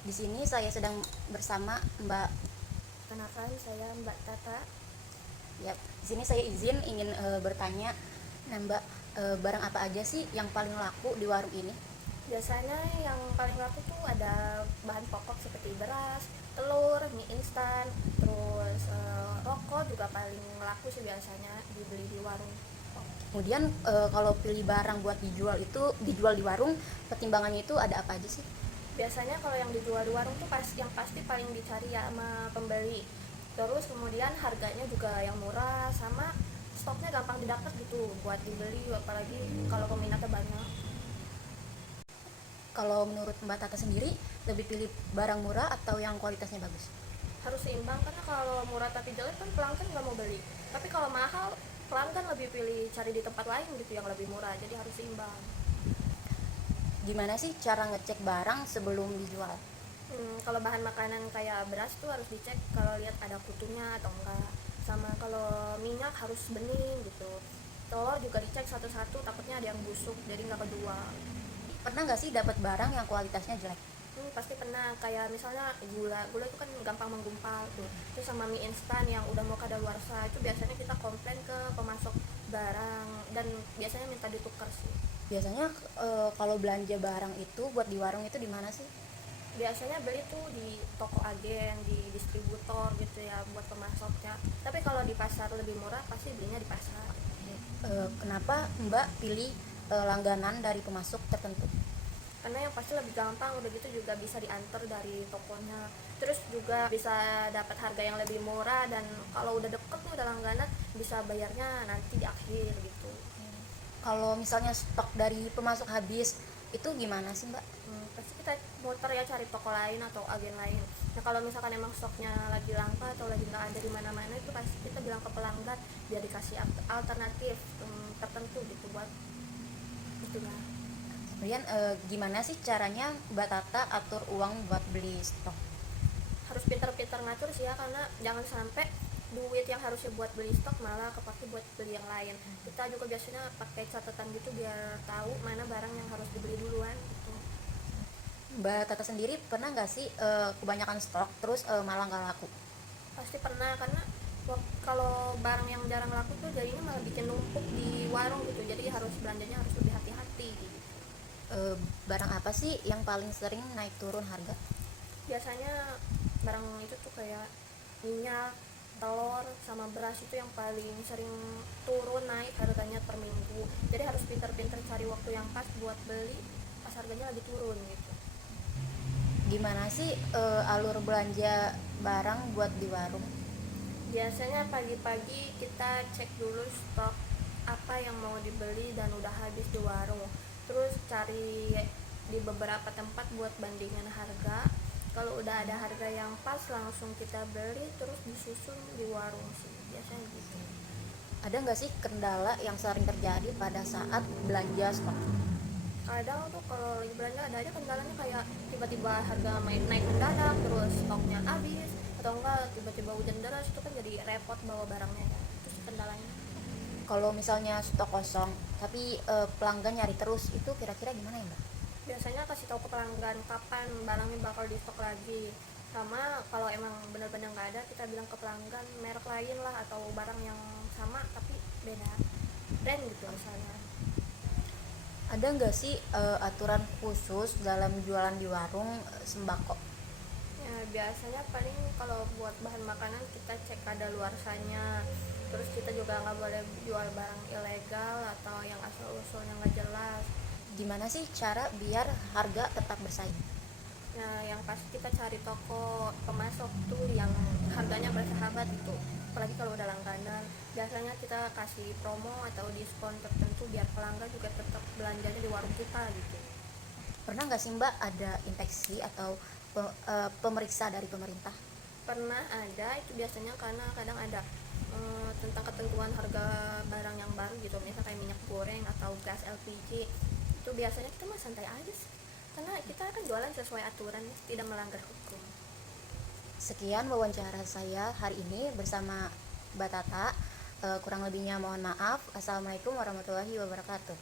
Di sini saya sedang bersama Mbak. Kenalkan, saya Mbak Tata. Ya, di sini saya izin ingin bertanya. Nah, Mbak, barang apa aja sih yang paling laku di warung ini? Biasanya yang paling laku tuh ada bahan pokok seperti beras, telur, mie instan, terus rokok juga paling laku sih biasanya dibeli di warung. Kemudian kalau pilih barang buat dijual di warung, pertimbangannya itu ada apa aja sih? Biasanya kalau yang dijual di warung tuh yang pasti paling dicari ya sama pembeli. Terus kemudian harganya juga yang murah, sama stoknya gampang didapat gitu buat dibeli, apalagi kalau peminatnya banyak. Kalau menurut Mbak Tata sendiri, lebih pilih barang murah atau yang kualitasnya bagus? Harus seimbang, karena kalau murah tapi jelek kan pelanggan nggak mau beli, tapi kalau mahal pelanggan lebih pilih cari di tempat lain gitu yang lebih murah, jadi harus seimbang. Gimana sih cara ngecek barang sebelum dijual? Kalau bahan makanan kayak beras tuh harus dicek kalau lihat ada kutunya atau enggak, sama kalau minyak harus bening gitu. Telur juga dicek satu-satu, takutnya ada yang busuk jadi nggak kejual. Pernah nggak sih dapat barang yang kualitasnya jelek? Pasti pernah, kayak misalnya gula itu kan gampang menggumpal tuh. Terus sama mie instan yang udah mau kadaluarsa itu biasanya kita komplain ke pemasok barang dan biasanya minta ditukar sih. Biasanya kalau belanja barang itu buat di warung itu di mana sih? Biasanya beli tuh di toko agen, di distributor gitu ya buat pemasoknya. Tapi kalau di pasar lebih murah pasti belinya di pasar. Kenapa Mbak pilih langganan dari pemasok tertentu? Karena yang pasti lebih gampang, udah gitu juga bisa diantar dari tokonya, terus juga bisa dapat harga yang lebih murah, dan kalau udah deket nih udah langganan bisa bayarnya nanti di akhir gitu. Kalau misalnya stok dari pemasok habis, itu gimana sih Mbak? Pasti kita muter ya cari toko lain atau agen lain. Nah kalau misalkan emang stoknya lagi langka atau lagi nggak ada di mana-mana, itu pasti kita bilang ke pelanggan biar dikasih alternatif tertentu gitu buat itu lah. Kemudian gimana sih caranya Mbak Tata atur uang buat beli stok? Harus pintar-pintar ngatur sih ya, karena jangan sampai duit yang harusnya buat beli stok malah kepake buat beli yang lain. Kita juga biasanya pakai catatan gitu biar tahu mana barang yang harus dibeli duluan gitu. Mbak Tata sendiri pernah nggak sih kebanyakan stok terus malah nggak laku? Pasti pernah, karena kalau barang yang jarang laku tuh jadinya malah bikin numpuk di warung gitu, jadi harus belanjanya harus lebih hati-hati gitu. Eh, Barang apa sih yang paling sering naik turun harga? Biasanya barang itu tuh kayak minyak, telur, sama beras itu yang paling sering turun naik harganya per minggu, jadi harus pintar-pintar cari waktu yang pas buat beli pas harganya lagi turun gitu. Gimana sih alur belanja barang buat di warung? Biasanya pagi-pagi kita cek dulu stok apa yang mau dibeli dan udah habis di warung, terus cari di beberapa tempat buat bandingan harga. Kalau udah ada harga yang pas langsung kita beli, terus disusun di warung sih biasanya gitu. Ada nggak sih kendala yang sering terjadi pada saat belanja stok? Kadang tuh kalau lagi belanja ada aja kendalanya, kayak tiba-tiba harga naik mendadak, terus stoknya habis, atau enggak tiba-tiba hujan deras, itu kan jadi repot bawa barangnya. Terus kendalanya Kalau misalnya stok kosong tapi pelanggan nyari terus, itu kira-kira gimana ya Mbak? biasanya kasih tahu ke pelanggan kapan barangnya bakal di stok lagi, sama kalau emang benar-benar nggak ada, kita bilang ke pelanggan merek lain lah atau barang yang sama tapi beda brand gitu misalnya. Ada nggak sih aturan khusus dalam jualan di warung sembako? Ya, biasanya paling kalau buat bahan makanan kita cek kadaluarsanya, terus kita juga nggak boleh jual barang ilegal atau yang asal usulnya nggak jelas. Gimana sih cara biar harga tetap bersaing? Nah, yang pasti kita cari toko pemasok tuh yang harganya bersahabat gitu, apalagi kalau udah langganan. Biasanya kita kasih promo atau diskon tertentu biar pelanggan juga tetap belanjanya di warung kita gitu. Pernah nggak sih Mbak ada inspeksi atau pemeriksa dari pemerintah? Pernah ada, itu biasanya karena kadang ada tentang ketentuan harga barang yang baru gitu, misalnya kayak minyak goreng atau gas LPG. Itu biasanya kita mah santai aja sih, karena kita kan jualan sesuai aturan, tidak melanggar hukum. Sekian wawancara saya hari ini bersama Mbak Tata. Kurang lebihnya mohon maaf. Assalamualaikum warahmatullahi wabarakatuh.